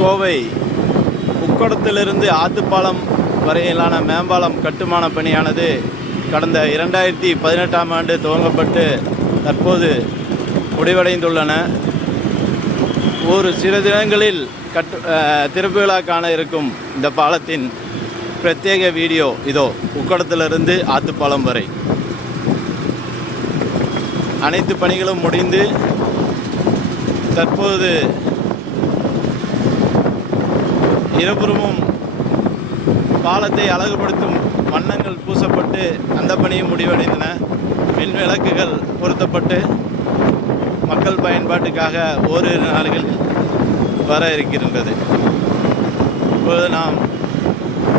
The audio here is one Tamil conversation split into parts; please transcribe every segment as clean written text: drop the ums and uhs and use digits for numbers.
கோவை உக்கடத்திலிருந்து ஆத்துப்பாலம் வரையிலான மேம்பாலம் கட்டுமான பணியானது கடந்த 2018ஆம் ஆண்டு துவங்கப்பட்டு தற்போது முடிவடைந்துள்ளன. ஒரு சில தினங்களில் திறப்பு விழா காண இருக்கும் இந்த பாலத்தின் பிரத்யேக வீடியோ இதோ. உக்கடத்திலிருந்து ஆத்துப்பாலம் வரை அனைத்து பணிகளும் முடிந்து தற்போது இருபுறமும் பாலத்தை அழகுபடுத்தும் வண்ணங்கள் பூசப்பட்டு அந்த பணியும் முடிவடைந்தன. மின் விளக்குகள் பொருத்தப்பட்டு மக்கள் பயன்பாட்டுக்காக ஓரிரு நாடுகளில் வர இருக்கின்றது. இப்போது நாம்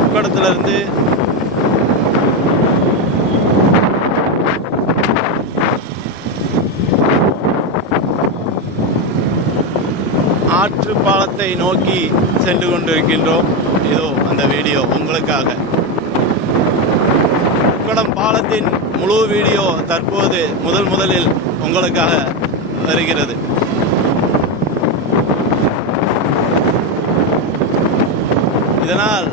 உக்கடத்திலிருந்து ஆற்று பாலத்தை நோக்கி சென்று கொண்டிருக்கின்றோம். இதோ அந்த வீடியோ உங்களுக்காக. உக்கடம் பாலத்தின் முழு வீடியோ தற்போது முதலில் உங்களுக்காக வருகிறது. இதனால்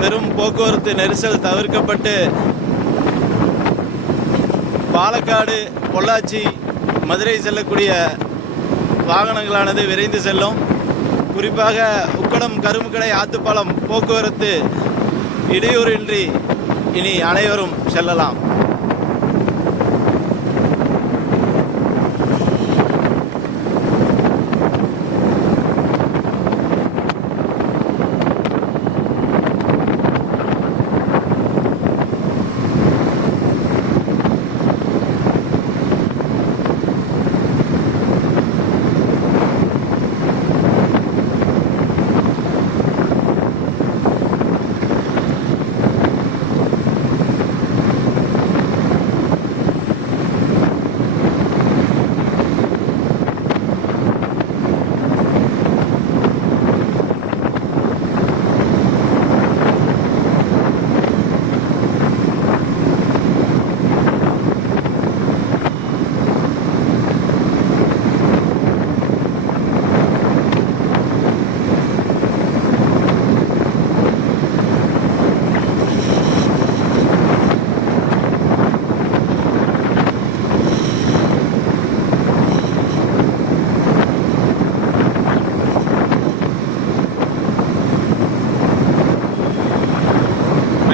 பெரும் போக்குவரத்து நெரிசல் தவிர்க்கப்பட்டு பாலக்காடு, பொள்ளாச்சி, மதுரை செல்லக்கூடிய வாகனங்களானது விரைந்து செல்லும். குறிப்பாக உக்கடம் கரும்புக்கடை ஆத்துப்பாலம் போக்குவரத்து இடையூறின்றி இனி அனைவரும் செல்லலாம்.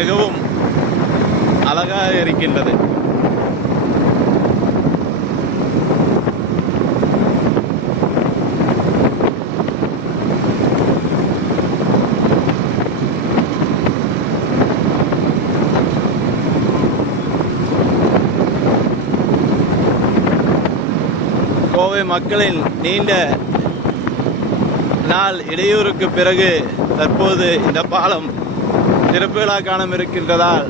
மிகவும் அழகாக இருக்கின்றது. கோவை மக்களின் நீண்ட நாள் இடையூறுக்கு பிறகு தற்போது இந்த பாலம் திறப்பு விழா காண இருக்கின்றதால்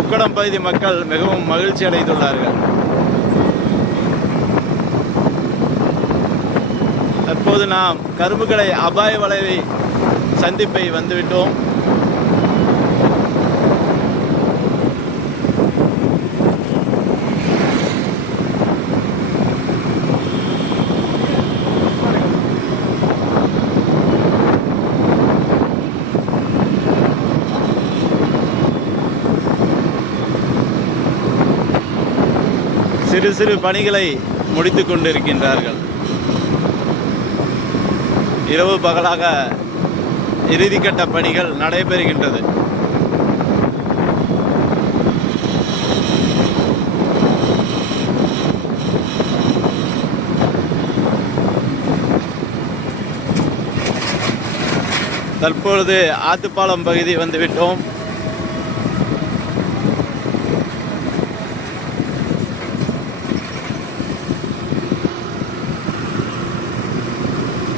உக்கடம் பகுதி மக்கள் மிகவும் மகிழ்ச்சி அடைந்துள்ளார்கள். தற்போது நாம் கரும்புக்கடை அபாய வளைவை சந்திப்பை வந்துவிட்டோம். சிறு சிறு பணிகளை முடித்து கொண்டிருக்கின்றார்கள். இரவு பகலாக இறுதிக்கட்ட பணிகள் நடைபெறுகின்றது. தற்பொழுது ஆத்துப்பாலம் பகுதி வந்துவிட்டோம்.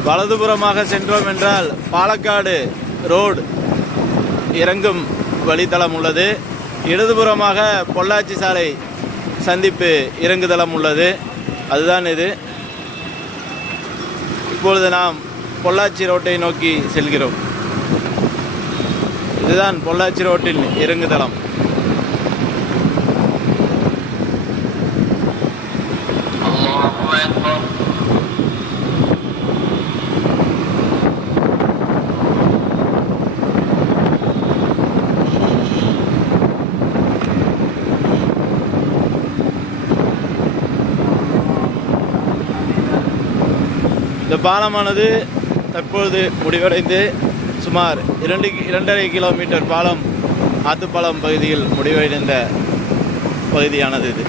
வலதுபுறமாக சென்றோம் என்றால் பாலக்காடு ரோடு இறங்கும் வழித்தளம் உள்ளது. இடதுபுறமாக பொள்ளாச்சி சாலை சந்திப்பு இறங்குதளம் உள்ளது. அதுதான் இது. இப்பொழுது நாம் பொள்ளாச்சி ரோட்டை நோக்கி செல்கிறோம். இதுதான் பொள்ளாச்சி ரோட்டின் இறங்குதளம். இந்த பாலமானது தற்பொழுது முடிவடைந்து சுமார் 2.5 கிலோமீட்டர் பாலம் ஆத்துப்பாலம் பகுதியில் முடிவடைந்த பகுதியானது இது.